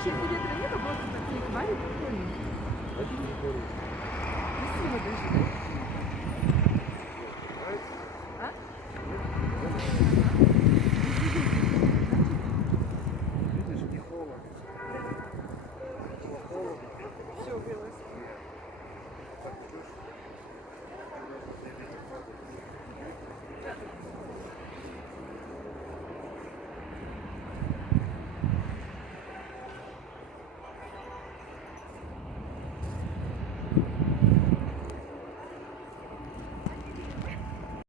еще если ветра нет, то просто такие варят прикольно. Очень прикольно. Красиво даже, да?